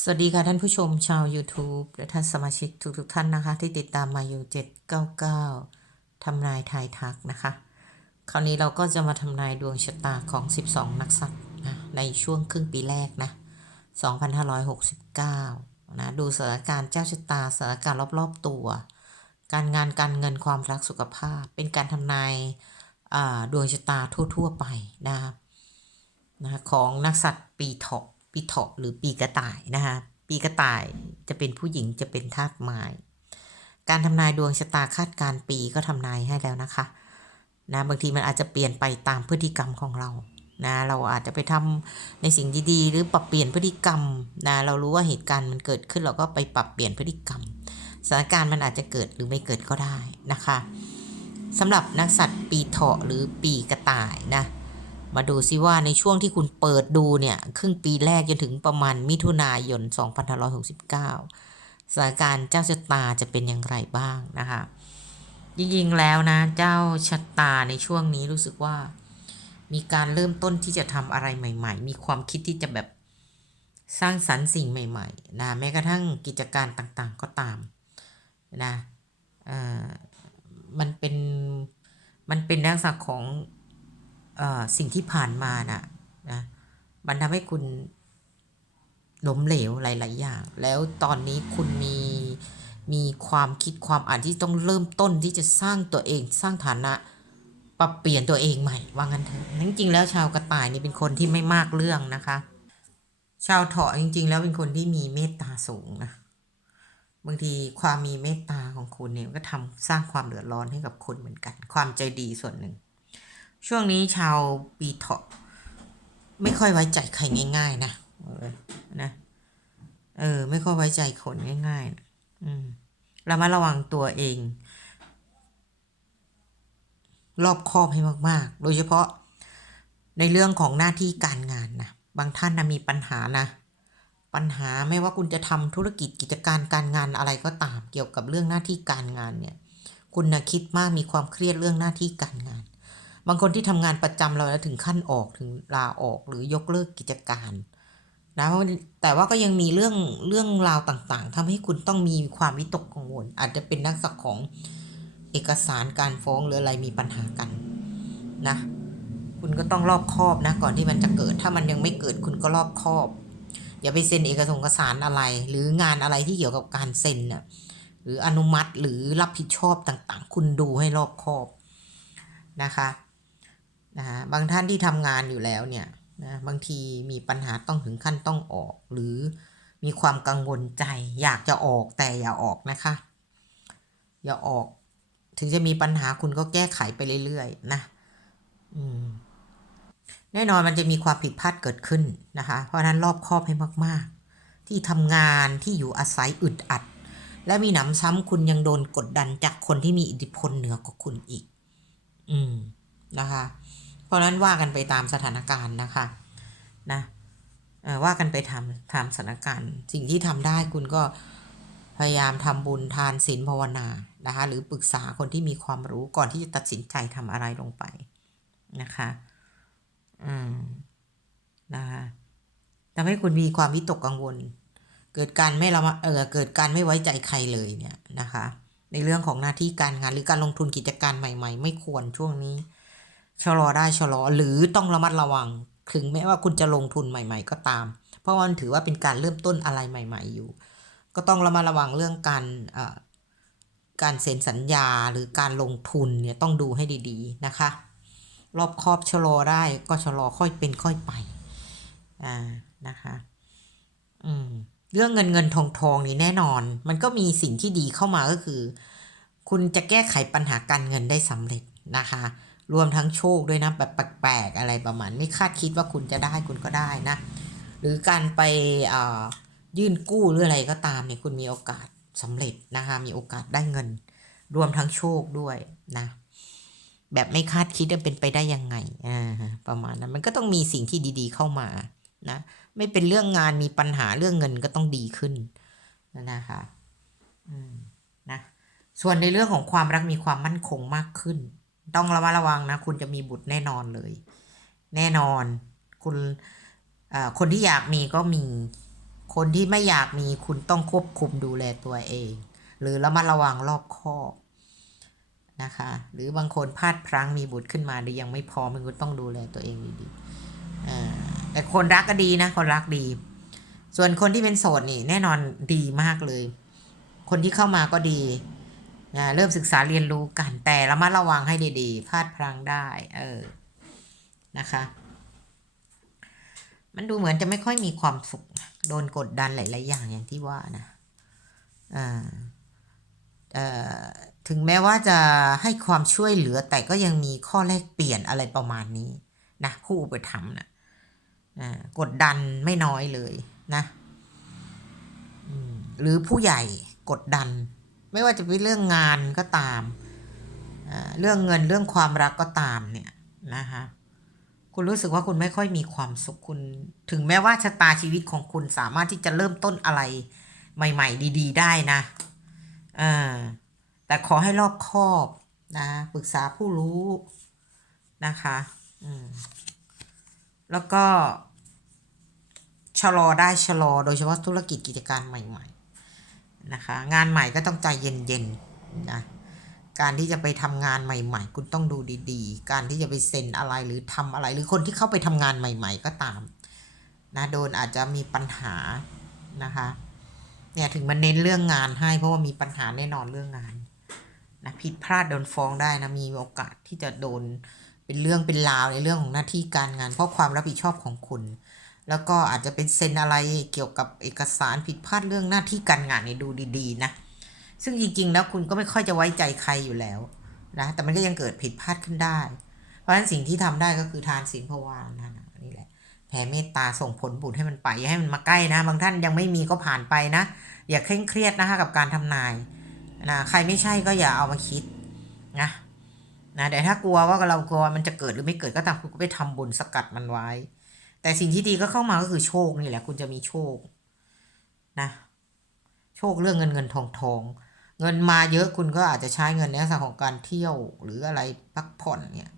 สวัสดีค่ะท่านผู้ชมชาว YouTube และท่านสมาชิกทุกๆท่านนะคะ ที่ติดตามมาอยู่799ทำนายทายทักนะคะ คราวนี้เราก็จะมาทำนายดวงชะตาของ 12 นักสัตว์นะในช่วงครึ่งปีแรกนะ 2569 นะดูสถานการณ์เจ้าชะตาสถานการณ์รอบๆตัว การงานการเงินความรักสุขภาพ เป็นการทำนายดวงชะตาทั่วๆไปนะคะนะของนักสัตว์ปีเถาะ ปีเถาะหรือปีกระต่ายนะคะปีกระต่ายจะเป็นผู้หญิงจะเป็นธาตุไม้การทำนายดวงชะตาคาดการณ์ปีก็ทำนายให้แล้วนะคะนะบางทีมันอาจจะเปลี่ยนไปตามพฤติกรรมของเรานะเราอาจจะไปทำในสิ่งดีๆ หรือปรับเปลี่ยนพฤติกรรมนะเรารู้ว่าเหตุการณ์มันเกิดขึ้นเราก็ไปปรับเปลี่ยนพฤติกรรมสถานการณ์มันอาจจะเกิดหรือไม่เกิดก็ได้นะคะสำหรับนักสัตว์ปีเถาะหรือปีกระต่ายนะ มาดูซิว่าในช่วงที่คุณเปิดดูเนี่ย ครึ่งปีแรกจนถึงประมาณมิถุนายน 2569สถานการณ์เจ้าชะตาจะเป็นอย่างไรบ้างนะคะจริงๆแล้วนะ เจ้าชะตาในช่วงนี้รู้สึกว่า มีการเริ่มต้นที่จะทำอะไรใหม่ ๆ มีความคิดที่จะแบบสร้างสรรค์สิ่งใหม่ๆนะแม้กระทั่งกิจการต่างๆก็ตามนะเอ่อมันเป็นมันเป็นลักษณะของ สิ่งที่ผ่านมานะนะมันทำให้คุณล้มเหลวหลาย ๆ อย่าง แล้วตอนนี้คุณมีมีความคิดความอ่านที่ต้องเริ่มต้นที่จะสร้างตัวเองสร้างฐานะปรับเปลี่ยนตัวเองใหม่ ว่างั้นเถอะจริง ๆ แล้วชาวกระต่ายนี่เป็นคนที่ไม่มากเรื่องนะคะ ชาวเถาะจริง ๆ แล้วเป็นคนที่มีเมตตาสูงนะบางทีความมีเมตตาของคุณเนี่ยก็ทำสร้างความเดือดร้อนให้กับคนเหมือนกัน ความใจดีส่วนหนึ่ง ช่วงนี้ชาวปีเถาะไม่ค่อยไว้ใจใครง่าย ๆ นะเออนะ เออ ไม่ค่อยไว้ใจคนง่ายๆนะอืมเรามาระวังตัวเอง รอบคอบให้มาก ๆ โดยเฉพาะในเรื่องของหน้าที่การงานนะบางท่านนะมีปัญหานะ ปัญหาไม่ว่าคุณจะทำธุรกิจกิจการการงานอะไรก็ตาม เกี่ยวกับเรื่องหน้าที่การงานเนี่ย คุณนะคิดมากมีความเครียดเรื่องหน้าที่การงาน บางคนที่ทำงานประจำเราแล้วถึงขั้นออกถึงลาออกหรือยกเลิกกิจการนะแต่ว่าก็ยังมีเรื่องเรื่องราวต่างๆทำให้คุณต้องมีความวิตกกังวล อาจจะเป็นนักสักของเอกสารการฟ้องหรืออะไรมีปัญหากันนะ คุณก็ต้องรอบคอบนะก่อนที่มันจะเกิด ถ้ามันยังไม่เกิดคุณก็รอบคอบ อย่าไปเซ็นเอกสารอกสารอะไร หรืองานอะไรที่เกี่ยวกับการเซ็นน่ะหรืออนุมัติหรือรับผิดชอบต่างๆ คุณดูให้รอบคอบนะคะ นะฮะบางท่านที่ทำงานอยู่แล้วเนี่ยนะบางทีมีปัญหาต้องถึงขั้นต้องออก หรือมีความกังวลใจ อยากจะออกแต่อย่าออกนะคะ อย่าออก ถึงจะมีปัญหาคุณก็แก้ไขไปเรื่อยๆนะอืมแน่นอนมันจะมีความผิดพลาดเกิดขึ้นนะคะ เพราะนั้นรอบคอบให้มาก ๆ ที่ทำงานที่อยู่อาศัยอึดอัด และมีหนำซ้ำคุณยังโดนกดดันจากคนที่มีอิทธิพลเหนือกว่าคุณอีก อืมนะคะ ราะนั้นว่ากันไปตามสถานการณ์นะคะนะว่ากันไปทำตามสถานการณ์ สิ่งที่ทำได้คุณก็พยายามทำบุญทานศีลภาวนานะคะหรือปรึกษาคนที่มีความรู้ก่อนที่จะตัดสินใจทำอะไรลงไปนะคะอืมนะคะทำให้คุณมีความวิตกกังวล เกิดการไม่ระมัดเออเกิดการไม่ไว้ใจใครเลยเนี่ยนะคะ ในเรื่องของหน้าที่การงานหรือการลงทุนกิจการใหม่ ๆ ไม่ควรช่วงนี้ ชะลอได้ชะลอหรือต้องระมัดระวัง ถึงแม้ว่าคุณจะลงทุนใหม่ ๆ ก็ตาม เพราะว่ามันถือว่าเป็นการเริ่มต้นอะไรใหม่ ๆ อยู่ ก็ต้องระมัดระวังเรื่องการเอ่อการเซ็นสัญญาหรือการลงทุนเนี่ยต้องดูให้ดี ๆ นะคะ รอบครอบชะลอได้ก็ชะลอค่อยเป็นค่อยไปอ่านะคะอืมเรื่องเงินเงินทองทองนี่แน่นอน มันก็มีสิ่งที่ดีเข้ามาก็คือ คุณจะแก้ไขปัญหาการเงินได้สำเร็จนะคะ รวมทั้งโชคด้วยนะแบบแปลกๆอะไรประมาณ ไม่คาดคิดว่าคุณจะได้คุณก็ได้นะ หรือการไปยื่นกู้หรืออะไรก็ตามเนี่ยคุณมีโอกาสสำเร็จนะคะมีโอกาสได้เงิน รวมทั้งโชคด้วยนะแบบไม่คาดคิดว่าเป็นไปได้ยังไงอ่าประมาณนั้นมันก็ต้องมีสิ่งที่ดีๆเข้ามานะไม่เป็นเรื่องงานมีปัญหาเรื่องเงินก็ต้องดีขึ้นนะคะอืมนะส่วนในเรื่องของความรักมีความมั่นคงมากขึ้น ต้องระมัดระวังนะ คุณจะมีบุตรแน่นอนเลย แน่นอน คุณเอ่อคนที่อยากมีก็มี คนที่ไม่อยากมีคุณต้องควบคุมดูแลตัวเอง หรือระมัดระวังรอบคอบนะคะ หรือบางคนพลาดพลั้งมีบุตรขึ้นมาหรือยังไม่พร้อมคุณต้องดูแลตัวเองดีๆอ่าแต่คนรักก็ดีนะ คนรักดี ส่วนคนที่เป็นโสดนี่แน่นอนดีมากเลย คนที่เข้ามาก็ดี นะเริ่มศึกษาเรียนรู้กันแต่ระมัดระวังให้ดีๆพลาดพลั้งได้ เออนะคะ มันดูเหมือนจะไม่ค่อยมีความสุข โดนกดดันหลาย ๆ อย่างอย่างที่ว่านะอ่าถึงแม้ว่าจะให้ความช่วยเหลือแต่ก็ยังมีข้อแลกเปลี่ยนอะไรประมาณนี้นะผู้อุปถัมภ์นะอ่ากดดันไม่น้อยเลยนะหรือผู้ใหญ่กดดัน ไม่ว่าจะเป็นเรื่องงานก็ตาม เรื่องเงินเรื่องความรักก็ตามเนี่ยนะคะคุณรู้สึกว่าคุณไม่ค่อยมีความสุขคุณ ถึงแม้ว่าชะตาชีวิตของคุณสามารถที่จะเริ่มต้นอะไรใหม่ ๆ ดี ๆ ได้นะเออแต่ขอให้รอบคอบนะปรึกษาผู้รู้นะคะอืมแล้วก็ชะลอได้ชะลอโดยเฉพาะธุรกิจกิจการใหม่ ๆ นะคะ งานใหม่ก็ต้องใจเย็นๆนะการที่จะไปทำงานใหม่ ๆ คุณต้องดูดีๆ การที่จะไปเซ็นอะไรหรือทำอะไร หรือคนที่เข้าไปทำงานใหม่ ๆ ก็ตามนะโดนอาจจะมีปัญหานะคะเนี่ยถึงมันเน้นเรื่องงานให้เพราะว่ามีปัญหาแน่นอนเรื่องงานนะผิดพลาดโดนฟ้องได้นะมีโอกาสที่จะโดนเป็นเรื่องเป็นราวในเรื่องของหน้าที่การงาน เพราะความรับผิดชอบของคุณ แล้วก็อาจจะเป็นเซ็นอะไรเกี่ยวกับเอกสารผิดพลาดเรื่องหน้าที่การงานเนี่ยดูดีๆนะ ซึ่งจริงๆแล้วคุณก็ไม่ค่อยจะไว้ใจใครอยู่แล้วนะแต่มันก็ยังเกิดผิดพลาดขึ้นได้ เพราะฉะนั้นสิ่งที่ทำได้ก็คือทานศีลภาวนานะนี่แหละแผ่เมตตาส่งผลบุญให้มันไปอย่าให้มันมาใกล้นะ บางท่านยังไม่มีก็ผ่านไปนะ อย่าเคร่งเครียดนะคะกับการทำนายนะใครไม่ใช่ก็อย่าเอามาคิดนะนะแต่ถ้ากลัวว่าเรากลัวมันจะเกิดหรือไม่เกิดก็ตามคุณก็ไปทำบุญสกัดมันไว้ แต่สิ่งที่ดีก็เข้ามาก็คือโชคนี่แหละ คุณจะมีโชคนะ โชคเรื่องเงินเงินทองทอง เงินมาเยอะคุณก็อาจจะใช้เงินในลักษณะของการเที่ยวหรืออะไรพักผ่อนเนี่ย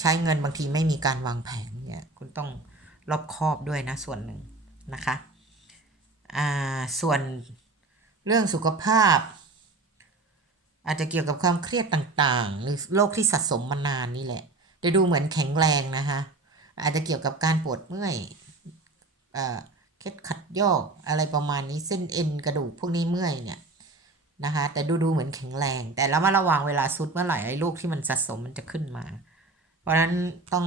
ใช้เงินบางทีไม่มีการวางแผนเนี่ย คุณต้องรอบคอบด้วยนะส่วนหนึ่งนะคะอ่าส่วนเรื่องสุขภาพ อาจจะเกี่ยวกับความเครียดต่างๆ หรือโรคที่สะสมมานานนี่แหละจะดูเหมือนแข็งแรงนะคะ อาจจะเกี่ยวกับการปวดเมื่อยเคล็ดขัดยอกอะไรประมาณนี้เส้นเอ็นกระดูกพวกนี้เมื่อยเนี่ยนะคะแต่ดูดูเหมือนแข็งแรง แต่แล้วมาระวังเวลาซุดเมื่อไหร่ไอ้โรคที่มันสะสมมันจะขึ้นมา เพราะฉะนั้นต้อง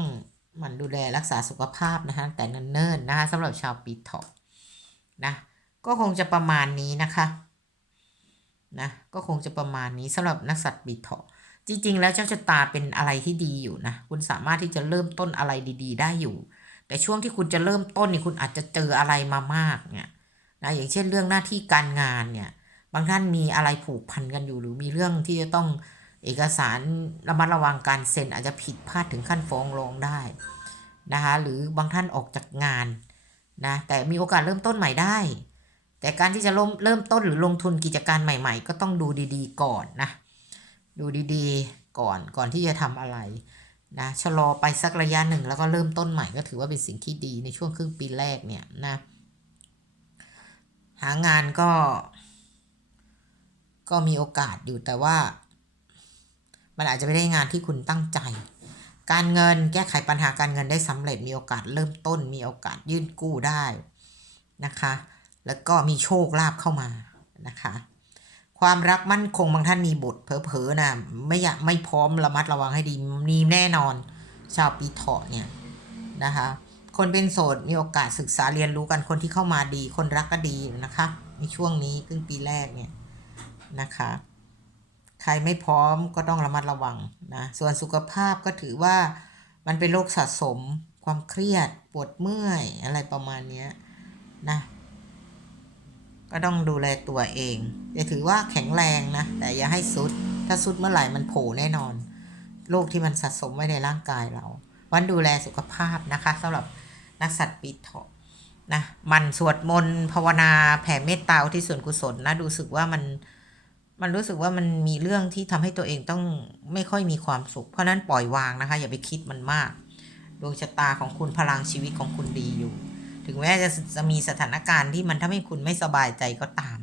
มันดูแลรักษาสุขภาพนะคะแต่เนิ่นๆนะคะสำหรับชาวปีเถาะนะก็คงจะประมาณนี้นะคะนะก็คงจะประมาณนี้สำหรับนักสัตว์ปีเถาะ จริง ๆ แล้วเจ้าชะตาเป็นอะไรที่ดีอยู่นะ คุณสามารถที่จะเริ่มต้นอะไรดี ๆ ได้อยู่ แต่ช่วงที่คุณจะเริ่มต้นนี่คุณอาจจะเจออะไรมามากเนี่ยนะอย่างเช่นเรื่องหน้าที่การงานเนี่ย บางท่านมีอะไรผูกพันกันอยู่ หรือมีเรื่องที่จะต้องเอกสารระมัดระวังการเซ็นอาจจะผิดพลาดถึงขั้นฟ้องร้องได้นะคะหรือบางท่านออกจากงานนะแต่มีโอกาสเริ่มต้นใหม่ได้ แต่การที่จะเริ่มเริ่มต้นหรือลงทุนกิจการใหม่ ๆ ก็ต้องดูดีๆ ก่อนนะ ดูดีๆ ก่อนก่อนที่จะทำอะไรนะชะลอไปสักระยะหนึ่งแล้วก็เริ่มต้นใหม่ก็ถือว่าเป็นสิ่งที่ดีในช่วงครึ่งปีแรกเนี่ยนะหางานก็ ก็มีโอกาสอยู่แต่ว่า มันอาจจะไม่ได้งานที่คุณตั้งใจ การเงินแก้ไขปัญหาการเงินได้สำเร็จมีโอกาสเริ่มต้น มีโอกาสยื่นกู้ได้นะคะ แล้วก็มีโชคลาภเข้ามานะคะ ความรักมั่นคงบางท่านมีบุตรเผลอๆนะไม่อยากไม่พร้อมระมัดระวังให้ดีมีแน่นอน ชาวปีเถาะเนี่ยนะคะคนเป็นโสดมีโอกาสศึกษาเรียนรู้กันคนที่เข้ามาดี คนรักก็ดีนะคะ ในช่วงนี้ครึ่งปีแรกเนี่ยนะคะ ใครไม่พร้อมก็ต้องระมัดระวังนะส่วนสุขภาพก็ถือว่ามันเป็นโรคสะสม ความเครียดปวดเมื่อยอะไรประมาณนี้นะ ก็ต้องดูแลตัวเองแต่ถือว่าแข็งแรงนะ แต่อย่าให้สุด ถ้าสุดเมื่อไหร่มันโผล่แน่นอน โรคที่มันสะสมไว้ในร่างกายเรา วันดูแลสุขภาพนะคะสำหรับนักสัตว์ปีเถาะนะมันสวดมนต์ภาวนาแผ่เมตตาอุที่ส่วนกุศลนะดูสึกว่ามันมันรู้สึกว่ามันมีเรื่องที่ทำให้ตัวเองต้องไม่ค่อยมีความสุข เพราะนั้นปล่อยวางนะคะ อย่าไปคิดมันมาก ดวงชะตาของคุณพลังชีวิตของคุณดีอยู่ ถึงแม้จะจะมีสถานการณ์ที่มันทำให้คุณไม่สบายใจก็ตาม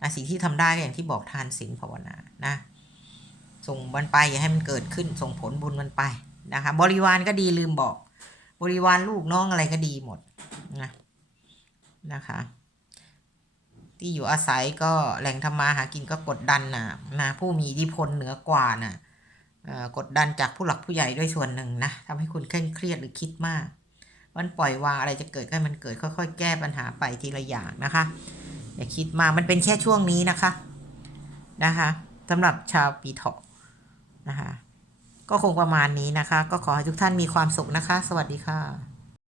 นะสิ่งที่ทำได้ก็อย่างที่บอกทานศีลภาวนานะ ส่งมันไปอย่าให้มันเกิดขึ้น ส่งผลบุญมันไปนะคะบริวารก็ดีลืมบอก บริวารลูกน้องอะไรก็ดีหมดนะนะคะ ที่อยู่อาศัยก็แหล่งทำมาหากินก็กดดันนะนะผู้มีอิทธิพลเหนือกว่านะเอ่อกดดันจากผู้หลักผู้ใหญ่ด้วยส่วนหนึ่งนะทำให้คุณเคร่งเครียดหรือคิดมาก มันปล่อยวางอะไรจะเกิดก็ให้มันเกิดค่อยๆ แก้ปัญหาไปทีละอย่างนะคะอย่าคิดมากมันเป็นแค่ช่วงนี้นะคะนะคะสำหรับชาวปีเถาะนะคะก็คงประมาณนี้นะคะ ก็ขอให้ทุกท่านมีความสุขนะคะ สวัสดีค่ะ